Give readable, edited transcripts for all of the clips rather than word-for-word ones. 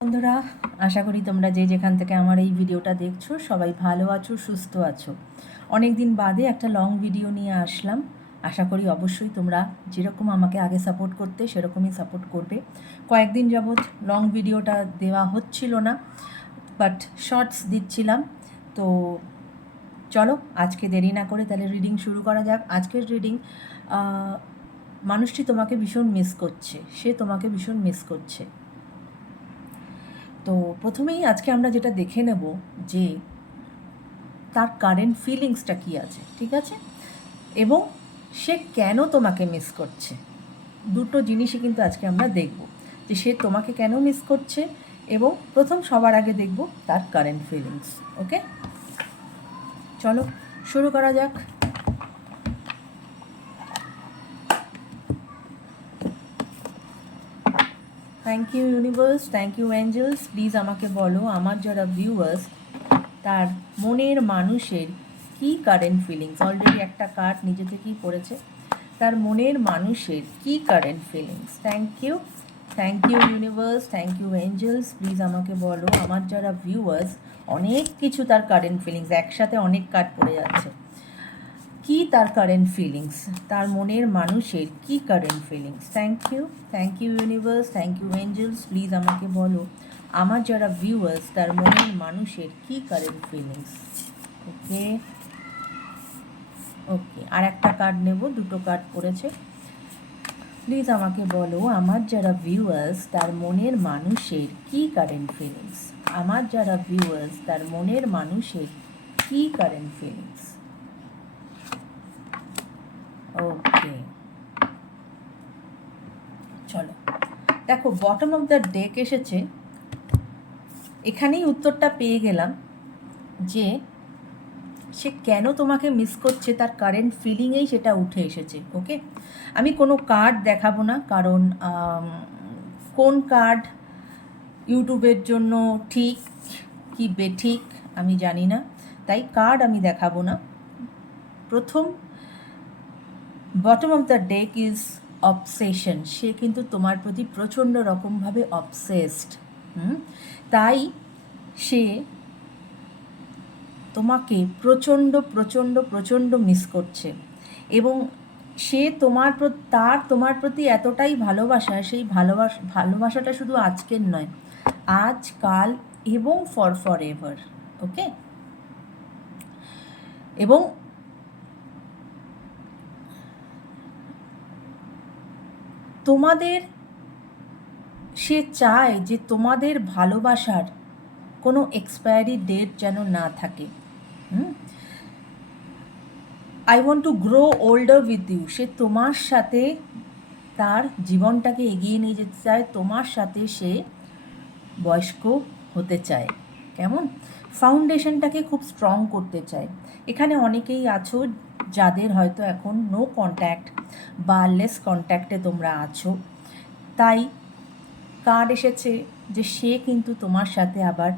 বন্ধুরা, আশা করি তোমরা যে যেখান থেকে আমার এই ভিডিওটা দেখছো সবাই ভালো আছো, সুস্থ আছো। অনেক দিন বাদে একটা লং ভিডিও নিয়ে আসলাম। আশা করি অবশ্যই তোমরা যেরকম আমাকে আগে সাপোর্ট করতে সেরকমই সাপোর্ট করবে। কয়েকদিন যাবৎ লং ভিডিওটা দেওয়া হচ্ছিল না, বাট শর্টস দিচ্ছিলাম। তো চলো আজকে দেরি না করে তাহলে রিডিং শুরু করা যাক। আজকের রিডিং, মানুষটি তোমাকে ভীষণ মিস করছে, সে তোমাকে ভীষণ মিস করছে। তো প্রথমেই আজকে আমরা যেটা দেখে নেব যে তার কারেন্ট ফিলিংসটা কী আছে, ঠিক আছে, এবং সে কেন তোমাকে মিস করছে। দুটো জিনিসই কিন্তু আজকে আমরা দেখব, যে সে তোমাকে কেন মিস করছে এবং প্রথম সবার আগে দেখব তার কারেন্ট ফিলিংস। ওকে, চলো শুরু করা যাক। Thank you universe, thank you angels. Please আমাকে বলো আমার যারা ভিউয়ার্স তার মনের মানুষের কী কারেন্ট ফিলিংস। অলরেডি একটা কার্ড নিজে থেকেই পড়েছে। তার মনের মানুষের কী current feelings. Thank you universe, thank you angels. Please আমাকে বলো আমার যারা ভিউয়ার্স, অনেক কিছু তার কারেন্ট ফিলিংস, একসাথে অনেক কার্ড পড়ে যাচ্ছে। কি তার কারেন্ট ফিলিংস, তার মনের মানুষের কি current feelings. Thank you universe, thank you angels. Please আমাকে বলো আমার যারা ভিউয়ার্স তার মনের মানুষের কি কারেন্ট ফিলিংস। ওকে ওকে, আর একটা কার্ড নেব, দুটো কার্ড পড়েছে। প্লিজ আমাকে বলো আমার যারা ভিউয়ার্স তার মনের মানুষের কি কারেন্ট ফিলিংস। আমার যারা ভিউয়ার্স তার মনের মানুষের কি কারেন্ট ফিলিংস। ওকে, চলো দেখো, বটম অফ দ্য ডেক এসেছে। এখানেই উত্তরটা পেয়ে গেলাম যে সে কেন তোমাকে মিস করছে, তার কারেন্ট ফিলিংয়েই সেটা উঠে এসেছে। ওকে, আমি কোনো কার্ড দেখাবো না, কারণ কোন কার্ড ইউটিউবের জন্য ঠিক কি বেঠিক আমি জানি না, তাই কার্ড আমি দেখাবো না। প্রথম bottom of the deck is obsession. সে কিন্তু তোমার প্রতি প্রচণ্ড রকমভাবে অবসেসড। তাই সে তোমাকে প্রচণ্ড প্রচণ্ড প্রচণ্ড মিস করছে, এবং সে তোমার প্রতি এতটাই ভালোবাসা, সেই ভালোবাসাটা শুধু আজকের নয়, আজ কাল এবং ফর এভার। ওকে, এবং তোমাদের, সে চায় যে তোমাদের ভালোবাসার কোনো এক্সপায়ারি ডেট যেন না থাকে। I want to grow older with you. সে তোমার সাথে তার জীবনটাকে এগিয়ে নিয়ে যেতে চায়, তোমার সাথে সে বয়স্ক হতে চায়। কেমন, ফাউন্ডেশনটাকে খুব স্ট্রং করতে চায়। এখানে অনেকেই আছো যাদের হয়তো এখন নো কন্ট্যাক্ট বা লেস কন্ট্যাক্টে তোমরা আছো, তাই কার্ড এসেছে যে সে কিন্তু তোমার সাথে আবার,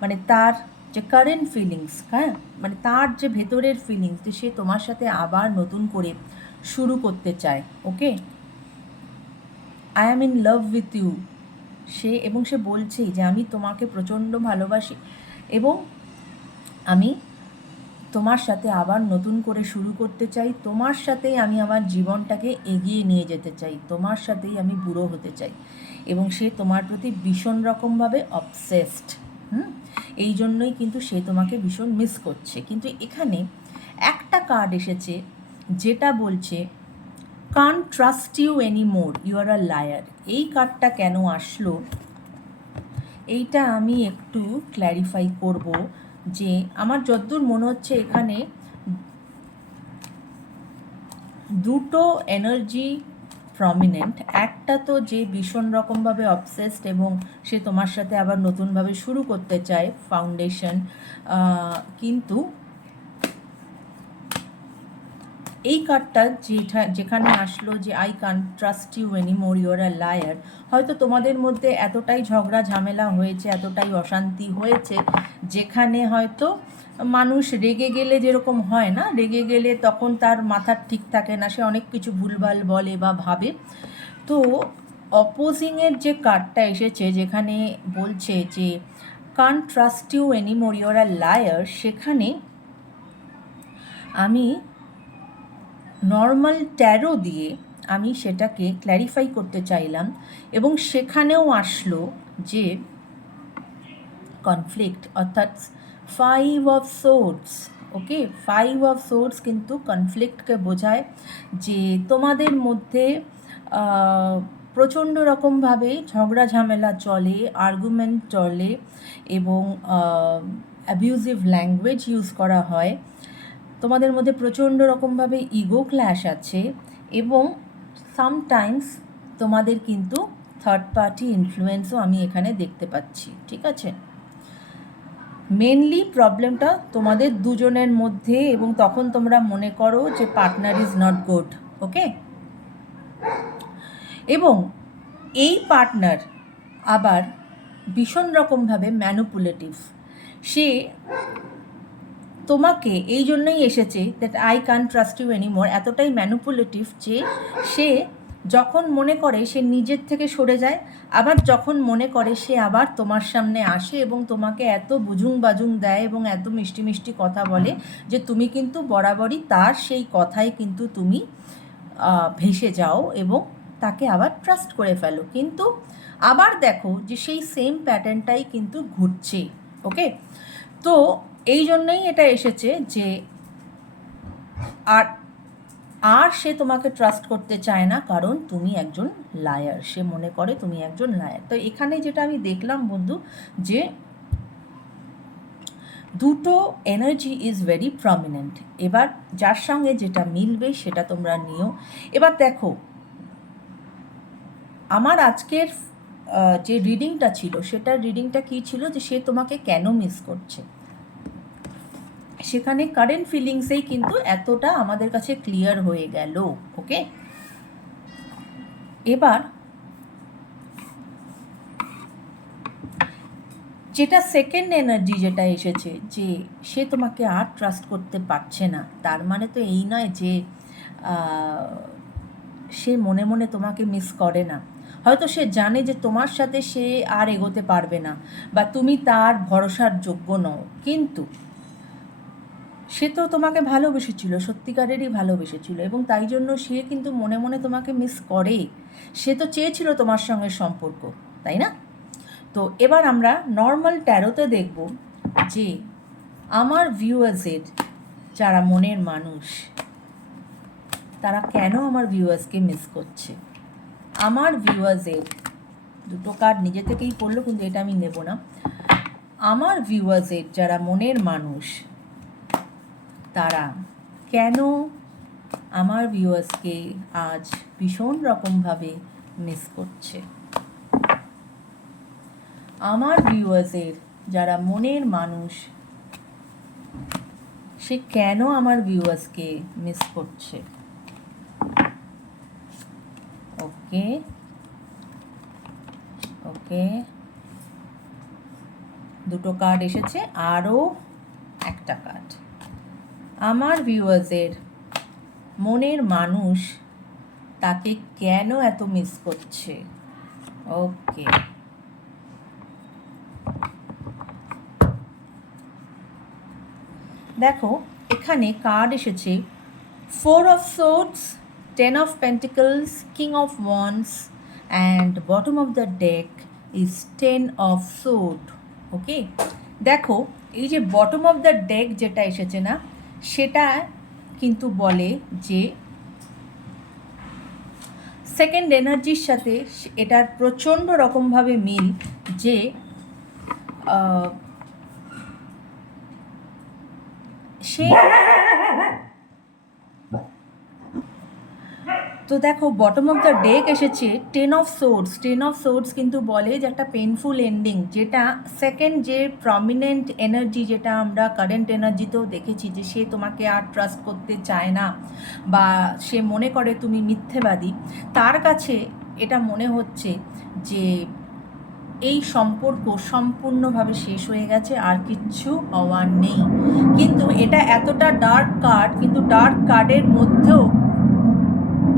মানে তার যে কারেন্ট ফিলিংস, হ্যাঁ, মানে তার যে ভেতরের ফিলিংস, যে সে তোমার সাথে আবার নতুন করে শুরু করতে চায়। Okay, I am in love with you. এবং সে বলছেই যে আমি তোমাকে প্রচণ্ড ভালোবাসি, এবং আমি তোমার সাথে আবার নতুন করে শুরু করতে চাই। তোমার সাথেই আমি আমার জীবনটাকে এগিয়ে নিয়ে যেতে চাই, তোমার সাথেই আমি বুড়ো হতে চাই। এবং সে তোমার প্রতি ভীষণ রকমভাবে অবসেসড। এই জন্যই কিন্তু সে তোমাকে ভীষণ মিস করছে। কিন্তু এখানে একটা কার্ড এসেছে যেটা বলছে can't trust you any more, you are a liar. এই কার্ডটা কেন আসলো এইটা আমি একটু ক্ল্যারিফাই করব। যে আমার যতদূর মনে হচ্ছে এখানে দুটো এনার্জি প্রমিনেন্ট। একটা তো যে ভীষণ রকমভাবে অবসেসড এবং সে তোমার সাথে আবার নতুনভাবে শুরু করতে চায়, ফাউন্ডেশন। কিন্তু এই কার্ডটা যেখানে আসলো যে I can't trust you any more, you are a liar, হয়তো তোমাদের মধ্যে এতটাই ঝগড়া ঝামেলা হয়েছে, এতটাই অশান্তি হয়েছে, যেখানে হয়তো মানুষ রেগে গেলে যেরকম হয় না, রেগে গেলে তখন তার মাথার ঠিক থাকে না, সে অনেক কিছু ভুলভাল বলে বা ভাবে। তো অপোজিংয়ের যে কার্ডটা এসেছে, যেখানে বলছে যে can't trust you anymore, you are a liar, সেখানে আমি নর্মাল ট্যারো দিয়ে আমি সেটাকে ক্ল্যারিফাই করতে চাইলাম, এবং সেখানেও আসলো যে কনফ্লিক্ট, অর্থাৎ 5 of swords. Okay, 5 of swords কিন্তু কনফ্লিক্টকে বোঝায়, যে তোমাদের মধ্যে প্রচণ্ড রকমভাবে ঝগড়া ঝামেলা চলে, আর্গুমেন্ট চলে, এবং অ্যাবিউজিভ ল্যাঙ্গুয়েজ ইউজ করা হয়। তোমাদের মধ্যে প্রচণ্ড রকমভাবে ইগো ক্ল্যাশ আছে, এবং সামটাইমস তোমাদের কিন্তু থার্ড পার্টি ইনফ্লুয়েন্সও আমি এখানে দেখতে পাচ্ছি। ঠিক আছে, মেনলি প্রবলেমটা তোমাদের দুজনের মধ্যে, এবং তখন তোমরা মনে করো যে পার্টনার ইজ নট গুড। ওকে, এবং এই পার্টনার আবার ভীষণ রকমভাবে ম্যানুপুলেটিভ। সে তোমাকে এই জন্যই এসেছে that I can trust you anymore, এতটাই ম্যানুপুলেটিভ যে সে যখন মনে করে সে নিজের থেকে সরে যায়, আবার যখন মনে করে সে আবার তোমার সামনে আসে এবং তোমাকে এত বুঝুং বাজুং দেয় এবং এত মিষ্টি মিষ্টি কথা বলে যে তুমি কিন্তু বরাবরই তার সেই কথায় কিন্তু তুমি ভেসে যাও এবং তাকে আবার ট্রাস্ট করে ফেলো। কিন্তু আবার দেখো যে সেই সেম প্যাটার্নটাই কিন্তু ঘুরছে। ওকে, তো এই জন্যই এটা এসেছে যে আর সে তোমাকে ট্রাস্ট করতে চায় না, কারণ তুমি একজন লায়ার। সে মনে করে তুমি একজন লায়ার। তো এখানে যেটা আমি দেখলাম বন্ধু, যে দুটো এনার্জি ইজ ভেরি প্রমিনেন্ট। এবার যার সঙ্গে যেটা মিলবে সেটা তোমরা নিও। এবার দেখো, আমার আজকের যে রিডিংটা ছিল, সেটার রিডিংটা কী ছিল, যে সে তোমাকে কেন মিস করছে। সেখানে কারেন্ট ফিলিংসেই কিন্তু এতটা আমাদের কাছে ক্লিয়ার হয়ে গেল। ওকে, এবার যেটা সেকেন্ড এনার্জি যেটা এসেছে, যে সে তোমাকে আর ট্রাস্ট করতে পারছে না, তার মানে তো এই নয় যে সে মনে মনে তোমাকে মিস করে না। হয়তো সে জানে যে তোমার সাথে সে আর এগোতে পারবে না, বা তুমি তার ভরসার যোগ্য নও, কিন্তু সে তো তোমাকে ভালোবেসেছিল, সত্যিকারেরই ভালোবেসেছিল, এবং তাই জন্য সে কিন্তু মনে মনে তোমাকে মিস করে। সে তো চেয়েছিল তোমার সঙ্গে সম্পর্ক, তাই না? তো এবার আমরা নর্মাল ট্যারোতে দেখব যে আমার ভিউয়ার্সের যারা মনের মানুষ, তারা কেন আমার ভিউয়ার্সকে মিস করছে। আমার ভিউয়ার্সের দুটো কার্ড নিজে থেকেই পড়লো, কিন্তু এটা আমি নেব না। আমার ভিউয়ার্সের যারা মনের মানুষ, তারা কেন আমার ভিউয়ার্সকে আজ ভীষণ রকমভাবে মিস করছে। আমার ভিউয়ার্সের যারা মনের মানুষ, সে কেন আমার ভিউয়ার্সকে মিস করছে। ওকে ওকে, দুটো কার্ড এসেছে, আরও একটা কার্ড। আমার ভিউয়ার্সের মনের মানুষ তাকে কেন এত মিস করছে। ওকে, দেখো এখানে কার্ড এসেছে 4 of swords, 10 of pentacles, king of wands, and bottom of the deck is 10 of sword. Okay, দেখো এই যে বটম অফ দ্য ডেক যেটা এসেছে না, সেটা কিন্তু বলে যে সেকেন্ড এনার্জির সাথে এটার প্রচণ্ড রকমভাবে মিল, যে সে তো দেখো বটম অফ দ্য ডেক এসেছে 10 অফ সোর্ডস। 10 অফ সোর্ডস কিন্তু বলে যে একটা পেনফুল এন্ডিং, যেটা সেকেন্ড যে প্রমিনেন্ট এনার্জি, যেটা আমরা কারেন্ট এনার্জিতেও দেখেছি, যে সে তোমাকে আর ট্রাস্ট করতে চায় না, বা সে মনে করে তুমি মিথ্যেবাদী। তার কাছে এটা মনে হচ্ছে যে এই সম্পর্ক সম্পূর্ণভাবে শেষ হয়ে গেছে, আর কিচ্ছু হওয়ার নেই। কিন্তু এটা এতটা ডার্ক কার্ড, কিন্তু ডার্ক কার্ডের মধ্যেও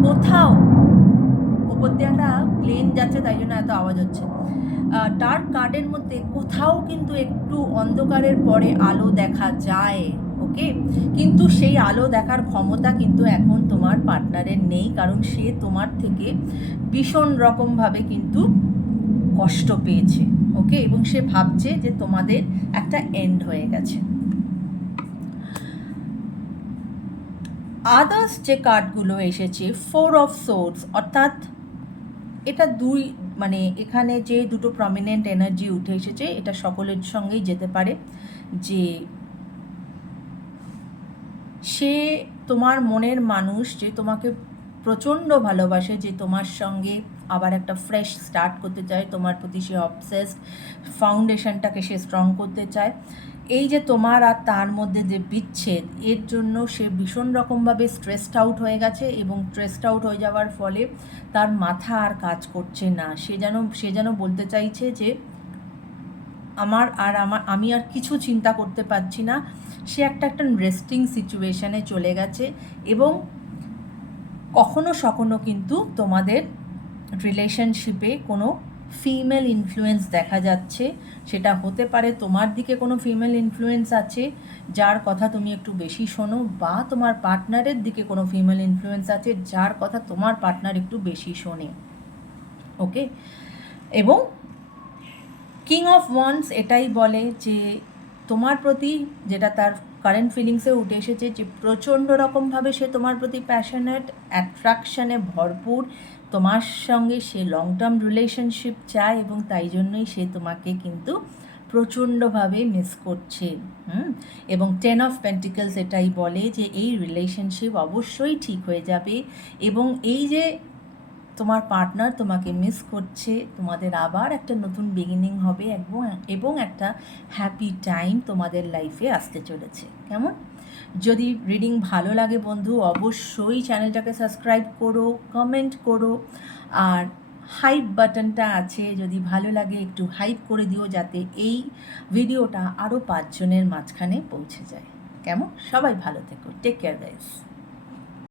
কোথাও ও উপর দিয়ে একটা প্লেন যাচ্ছে, তাই জন্য এত আওয়াজ হচ্ছে। ডার্ক কার্ডের মধ্যে কোথাও কিন্তু একটু অন্ধকারের পরে আলো দেখা যায়, ওকে, কিন্তু সেই আলো দেখার ক্ষমতা কিন্তু এখন তোমার পার্টনারের নেই, কারণ সে তোমার থেকে ভীষণ রকমভাবে কিন্তু কষ্ট পেয়েছে, ওকে, এবং সে ভাবছে যে তোমাদের একটা এন্ড হয়ে গেছে। আদার্স যে কার্ডগুলো এসেছে, 4 অফ সোর্ডস, অর্থাৎ এটা দুই, মানে এখানে যে দুটো প্রমিনেন্ট এনার্জি উঠে এসেছে, এটা সকলের সঙ্গেই যেতে পারে যে সে তোমার মনের মানুষ, যে তোমাকে প্রচণ্ড ভালোবাসে, যে তোমার সঙ্গে আবার একটা ফ্রেশ স্টার্ট করতে চায়, তোমার প্রতি সে অবসেসড, ফাউন্ডেশনটাকে সে স্ট্রং করতে চায়। এই যে তোমার আর তার মধ্যে যে বিচ্ছেদ, এর জন্য সে ভীষণ রকমভাবে স্ট্রেসড আউট হয়ে গেছে, এবং স্ট্রেসড আউট হয়ে যাওয়ার ফলে তার মাথা আর কাজ করছে না। সে যেন বলতে চাইছে যে আমি আর কিছু চিন্তা করতে পারছি না। সে একটা রেস্টিং সিচুয়েশানে চলে গেছে, এবং কখনো কিন্তু তোমাদের রিলেশনশিপে কোনো ফিমেল ইনফ্লুয়েন্স দেখা যাচ্ছে। সেটা হতে পারে তোমার দিকে কোনো ফিমেল ইনফ্লুয়েন্স আছে যার কথা তুমি একটু বেশি শোনো, বা তোমার পার্টনারের দিকে কোনো ফিমেল ইনফ্লুয়েন্স আছে যার কথা তোমার পার্টনার একটু বেশি শোনে, ওকে। এবং কিং অফ ওয়ান্স এটাই বলে যে তোমার প্রতি, যেটা তার কারেন্ট ফিলিংসে উঠে এসেছে, যে প্রচণ্ড রকমভাবে সে তোমার প্রতি প্যাশনেট, অ্যাট্রাকশানে ভরপুর, তোমার সঙ্গে সে লং টার্ম রিলেশনশিপ চায়, এবং তাই জন্যই সে তোমাকে কিন্তু প্রচণ্ডভাবে মিস করছে। এবং 10 অফ পেন্টিকলস এটাই বলে যে এই রিলেশনশিপ অবশ্যই ঠিক হয়ে যাবে, এবং এই যে তোমার পার্টনার তোমাকে মিস করছে, তোমাদের আবার একটা নতুন বিগিনিং হবে, এবং একটা হ্যাপি টাইম তোমাদের লাইফে আসতে চলেছে। কেমন? যদি রিডিং ভালো লাগে বন্ধু, অবশ্যই চ্যানেলটাকে সাবস্ক্রাইব করো, কমেন্ট করো, আর হাইপ বাটনটা আছে, যদি ভালো লাগে একটু হাইপ করে দিও, যাতে এই ভিডিওটা আরও 5 জনের মাঝখানে পৌঁছে যায়। কেমন? সবাই ভালো থেকো, টেক কেয়ার গাইস।